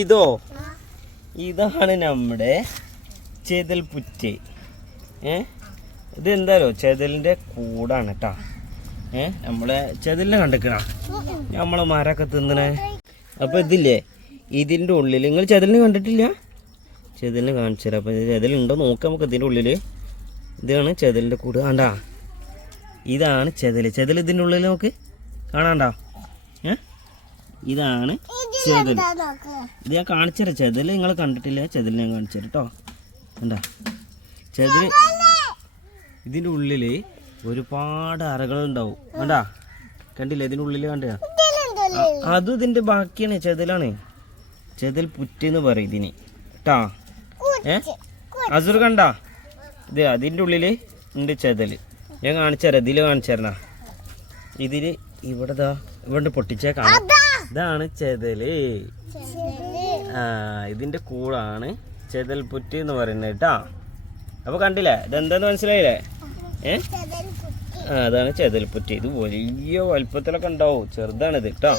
ഇതോ? ഇതാണ് നമ്മുടെ ചെതൽ പുറ്റി. ഏ? ഇത് എന്തായാലോ ചേതലിന്റെ കൂടാണ് കേട്ടാ ഏ? നമ്മളെ ചെതലിനെ കണ്ടിക്കണ? നമ്മളെ മാരൊക്കെ തിന്നണേ. അപ്പൊ ഇതില്ലേ? ഇതിന്റെ ഉള്ളിൽ നിങ്ങൾ ചെതലിനെ കണ്ടിട്ടില്ല? ചെതലിനെ കാണിച്ചു തരാം അപ്പൊ ചെതലുണ്ടോ? നോക്കാം നമുക്ക് ഇതിന്റെ ഉള്ളിൽ. ഇതാണ് ചേതലിന്റെ കൂട്. ആണ്ടാ. ഇതാണ് ചെതൽ ചെതൽ ഇതിന്റെ ഉള്ളിൽ നമുക്ക് കാണാണ്ടാ? ഏ? ഇതാണ് ചെതൽ ഇത് ഞാൻ കാണിച്ചുതരാം ചെതിൽ നിങ്ങൾ കണ്ടിട്ടില്ല. ചെതിൽ ഞാൻ കാണിച്ചു തരാം കേട്ടോ എന്താ ചെതിൽ ഇതിന്റെ ഉള്ളിൽ ഒരുപാട് അറകൾ ഉണ്ടാവും കണ്ടാ? കണ്ടില്ല? ഇതിന്റെ ഉള്ളിൽ കണ്ട? അത് ഇതിന്റെ ബാക്കിയാണ്. ചെതിലാണ്. ചെതിൽ പുറ്റെന്ന് പറയും ഇതിന്. കേട്ടാ ഏ? അസുർ കണ്ട? ഇത് അതിന്റെ ഉള്ളിൽ ഉണ്ട് ചെതൽ ഞാൻ കാണിച്ചു തരാം. ഇതിൽ കാണിച്ചു തരണ. ഇതിൽ ഇവിടെ ദാ ഇവിടെ പൊട്ടിച്ചേ കാണാം. ഇതാണ് ചെതൽ. ആ ഇതിന്റെ കൂടാണ് ചെതൽ പുറ്റി എന്ന് പറയുന്നത് കേട്ടാ. അപ്പൊ കണ്ടില്ലേ ഇതെന്താന്ന് മനസ്സിലായില്ലേ? ഏ? ആ അതാണ് ചെതൽ പുറ്റി ഇത് വലിയ വലുപ്പത്തിലൊക്കെ ഉണ്ടാവും. ചെറുതാണിത് കേട്ടോ.